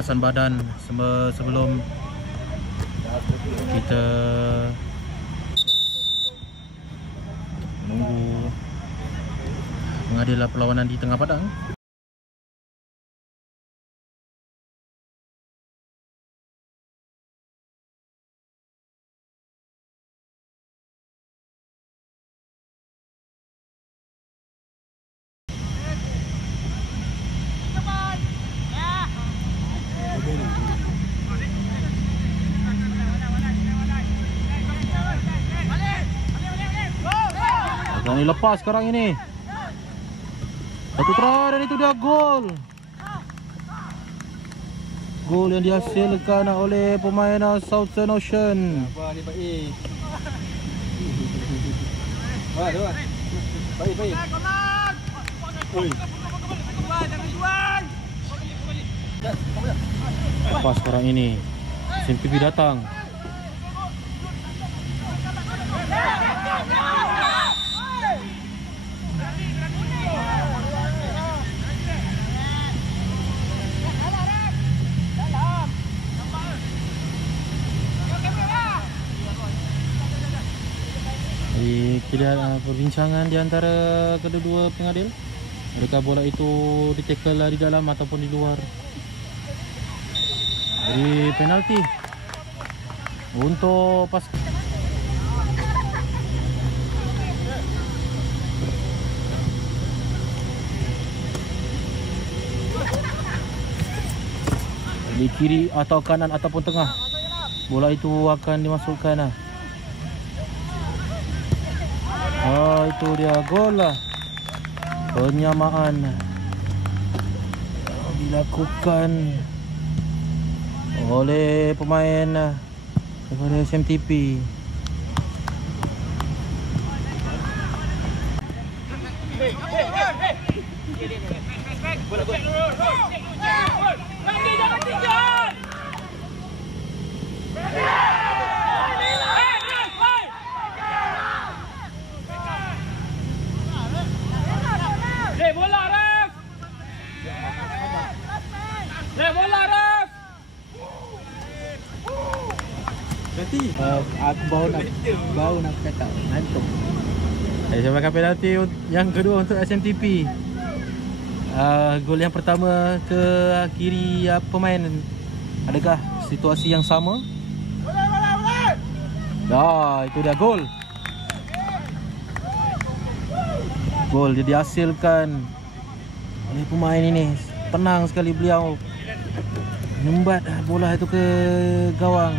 pemanasan badan sebelum kita menunggu mengadil perlawanan di tengah padang. Jangan dilepas sekarang ini. Satu try dan itu dia gol. Gol yang dihasilkan oleh pemain Southern Ocean. Apa ni baik. Baik. Baik. Oi. Lepas sekarang ini. SMTP datang. Kira perbincangan di antara kedua pengadil, adakah bola itu ditackle di dalam ataupun di luar. Jadi penalti untuk pas. Di kiri atau kanan ataupun tengah, bola itu akan dimasukkan. Itu dia gol lah. Penyamaan dilakukan oleh pemain daripada SMTP. Bola gol. Randy jangan tinggal. Bola ref. Bola ref. Nanti aku baru nak cakap ngantuk. Saya makan penalti yang kedua untuk SMTP. Gol yang pertama ke kiri pemain. Adakah situasi yang sama? Itu dia gol. Gol dia dihasilkan oleh pemain ini. Tenang sekali beliau. Nyumbat bola itu ke gawang.